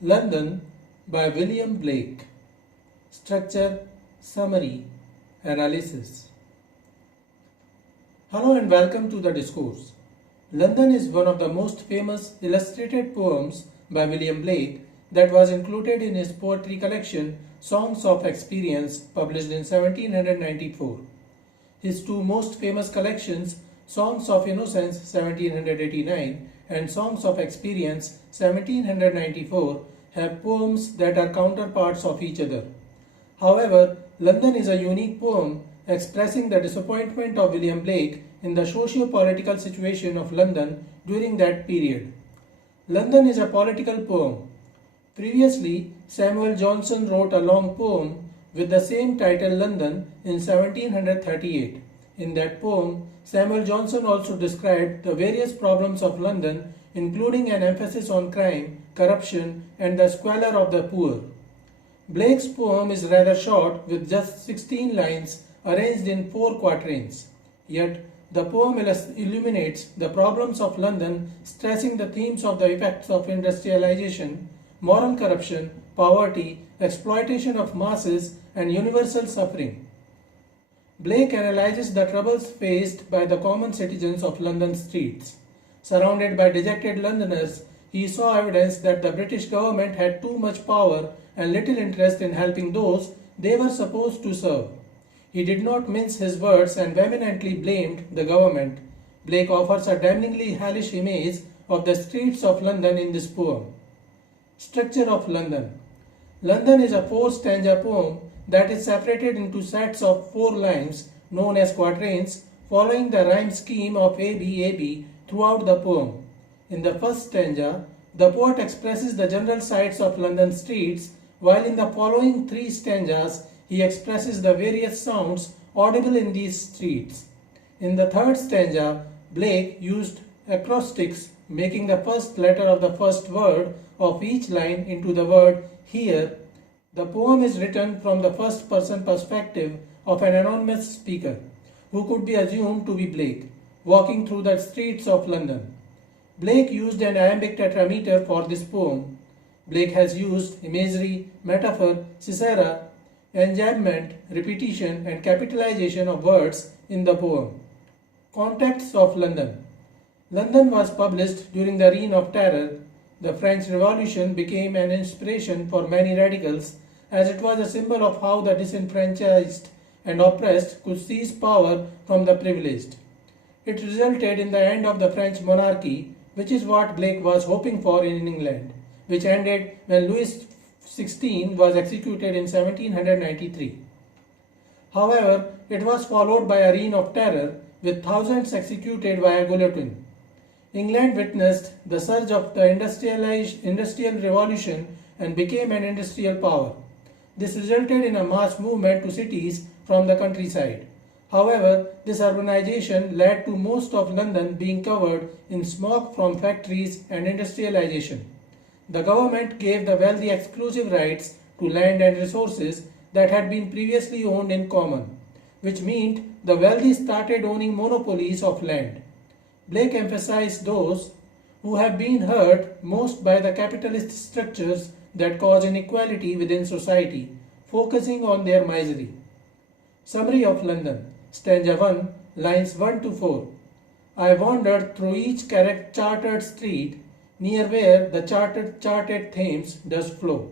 London by William Blake. Structure, Summary, Analysis. Hello and welcome to the discourse. London is one of the most famous illustrated poems by William Blake that was included in his poetry collection Songs of Experience, published in 1794. His two most famous collections, Songs of Innocence 1789 and Songs of Experience 1794, have poems that are counterparts of each other. However, London is a unique poem expressing the disappointment of William Blake in the socio-political situation of London during that period. London is a political poem. Previously, Samuel Johnson wrote a long poem with the same title London in 1738. In that poem, Samuel Johnson also described the various problems of London, including an emphasis on crime, corruption, and the squalor of the poor. Blake's poem is rather short, with just 16 lines arranged in 4 quatrains. Yet, the poem illuminates the problems of London, stressing the themes of the effects of industrialization, moral corruption, poverty, exploitation of masses, and universal suffering. Blake analyzes the troubles faced by the common citizens of London's streets. Surrounded by dejected Londoners, he saw evidence that the British government had too much power and little interest in helping those they were supposed to serve. He did not mince his words and vehemently blamed the government. Blake offers a damningly hellish image of the streets of London in this poem. Structure of London. London is a 4-stanza poem that is separated into sets of 4 lines known as quatrains, following the rhyme scheme of AB throughout the poem. In the first stanza, the poet expresses the general sights of London streets, while in the following 3 stanzas, he expresses the various sounds audible in these streets. In the third stanza, Blake used acrostics, making the first letter of the first word of each line into the word here. The poem is written from the first-person perspective of an anonymous speaker, who could be assumed to be Blake, walking through the streets of London. Blake used an iambic tetrameter for this poem. Blake has used imagery, metaphor, caesura, enjambment, repetition, and capitalization of words in the poem. Context of London. London was published during the Reign of Terror. The French Revolution became an inspiration for many radicals, as it was a symbol of how the disenfranchised and oppressed could seize power from the privileged. It resulted in the end of the French monarchy, which is what Blake was hoping for in England, which ended when Louis XVI was executed in 1793. However, it was followed by a reign of terror, with thousands executed via guillotine. England witnessed the surge of the Industrial Revolution and became an industrial power. This resulted in a mass movement to cities from the countryside. However, this urbanization led to most of London being covered in smoke from factories and industrialization. The government gave the wealthy exclusive rights to land and resources that had been previously owned in common, which meant the wealthy started owning monopolies of land. Blake emphasized those who have been hurt most by the capitalist structures that cause inequality within society, focusing on their misery. Summary of London. Stanza 1, lines 1 to 4. I wandered through each chartered street, near where the charted Thames does flow,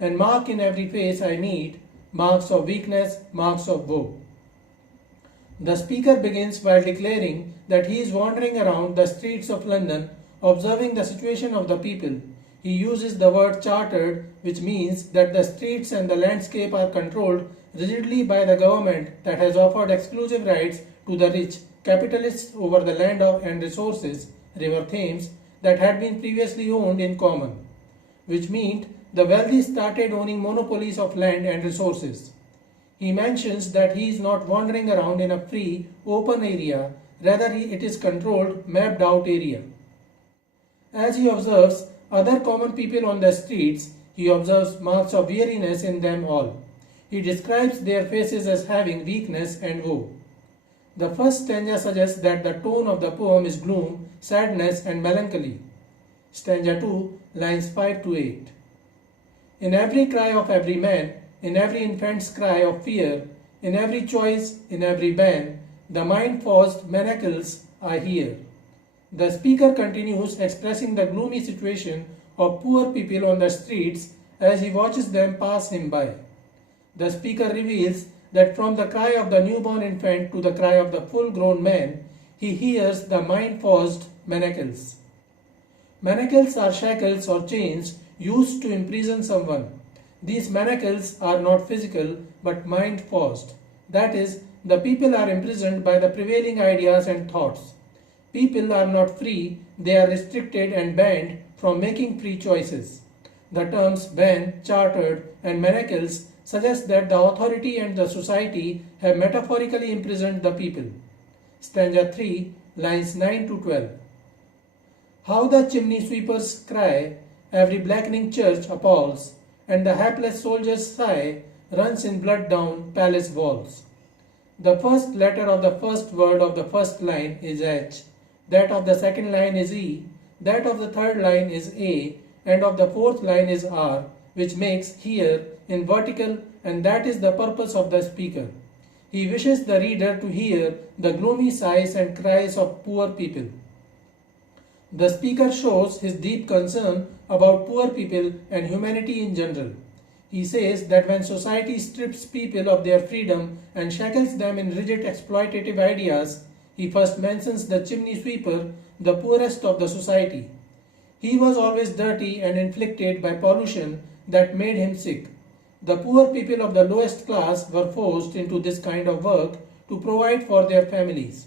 and mark in every face I meet marks of weakness, marks of woe. The speaker begins while declaring that he is wandering around the streets of London, observing the situation of the people. He uses the word chartered, which means that the streets and the landscape are controlled rigidly by the government that has offered exclusive rights to the rich capitalists over the land and resources, River Thames, that had been previously owned in common, which meant the wealthy started owning monopolies of land and resources. He mentions that he is not wandering around in a free, open area, rather it is controlled, mapped out area. As he observes other common people on the streets, he observes marks of weariness in them all. He describes their faces as having weakness and woe. The first stanza suggests that the tone of the poem is gloom, sadness, and melancholy. Stanza 2, lines 5 to 8. In every cry of every man, in every infant's cry of fear, in every choice, in every ban, the mind-forced manacles I hear. The speaker continues expressing the gloomy situation of poor people on the streets as he watches them pass him by. The speaker reveals that from the cry of the newborn infant to the cry of the full-grown man, he hears the mind-forced manacles. Manacles are shackles or chains used to imprison someone. These manacles are not physical but mind-forced. That is, the people are imprisoned by the prevailing ideas and thoughts. People are not free, they are restricted and banned from making free choices. The terms ban, chartered, and manacles suggest that the authority and the society have metaphorically imprisoned the people. Stanza 3, lines 9 to 12. How the chimney sweepers cry, every blackening church appalls, and the hapless soldier's sigh runs in blood down palace walls. The first letter of the first word of the first line is H, that of the second line is E, that of the third line is A, and of the fourth line is R, which makes here in vertical, and that is the purpose of the speaker. He wishes the reader to hear the gloomy sighs and cries of poor people. The speaker shows his deep concern about poor people and humanity in general. He says that when society strips people of their freedom and shackles them in rigid exploitative ideas, he first mentions the chimney sweeper, the poorest of the society. He was always dirty and inflicted by pollution that made him sick. The poor people of the lowest class were forced into this kind of work to provide for their families.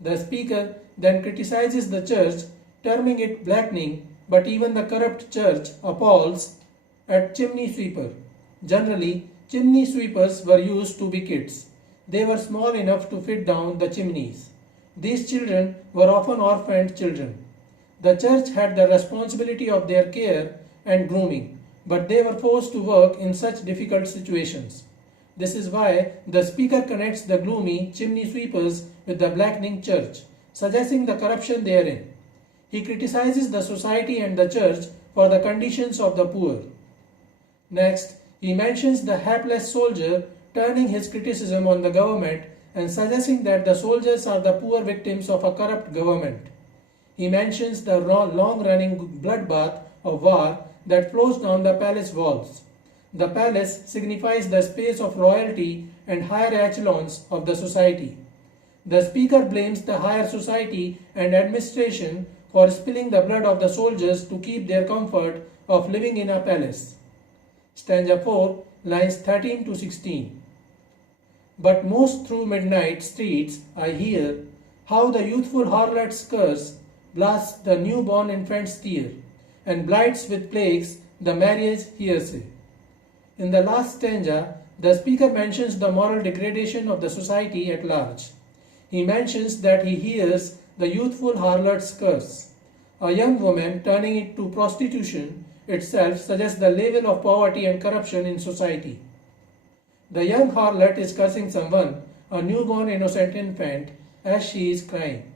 The speaker then criticizes the church, terming it blackening, but even the corrupt church appalls at chimney sweeper. Generally, chimney sweepers were used to be kids. They were small enough to fit down the chimneys. These children were often orphaned children. The church had the responsibility of their care and grooming, but they were forced to work in such difficult situations. This is why the speaker connects the gloomy chimney sweepers with the blackening church, suggesting the corruption therein. He criticizes the society and the church for the conditions of the poor. Next, he mentions the hapless soldier, turning his criticism on the government and suggesting that the soldiers are the poor victims of a corrupt government. He mentions the long-running bloodbath of war that flows down the palace walls. The palace signifies the space of royalty and higher echelons of the society. The speaker blames the higher society and administration for spilling the blood of the soldiers to keep their comfort of living in a palace. Stanza 4, lines 13 to 16. But most through midnight streets I hear how the youthful harlot's curse blasts the newborn infant's tear and blights with plagues the marriage hearsay. In the last stanza, the speaker mentions the moral degradation of the society at large. He mentions that he hears the youthful harlot's curse. A young woman turning it to prostitution itself suggests the level of poverty and corruption in society. The young harlot is cursing someone, a newborn innocent infant, as she is crying.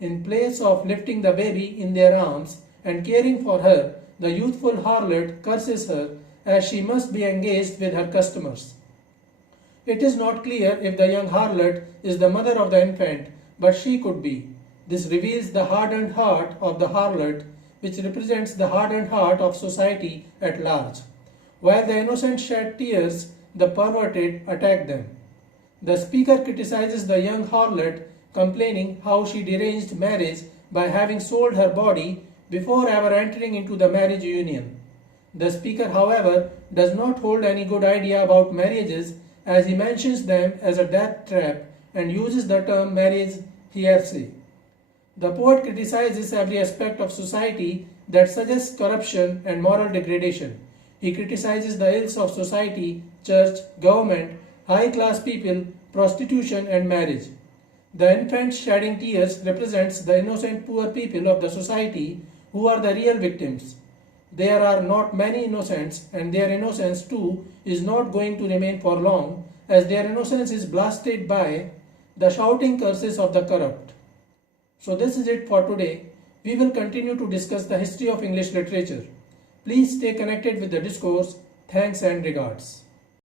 In place of lifting the baby in their arms and caring for her, the youthful harlot curses her as she must be engaged with her customers. It is not clear if the young harlot is the mother of the infant, but she could be. This reveals the hardened heart of the harlot, which represents the hardened heart of society at large. While the innocent shed tears, the perverted attack them. The speaker criticizes the young harlot, complaining how she deranged marriage by having sold her body before ever entering into the marriage union. The speaker, however, does not hold any good idea about marriages, as he mentions them as a death trap and uses the term marriage hearsay. The poet criticizes every aspect of society that suggests corruption and moral degradation. He criticizes the ills of society, church, government, high-class people, prostitution and marriage. The infant shedding tears represents the innocent poor people of the society who are the real victims. There are not many innocents, and their innocence too is not going to remain for long, as their innocence is blasted by the shouting curses of the corrupt. So this is it for today. We will continue to discuss the history of English literature. Please stay connected with the discourse Thanks and regards.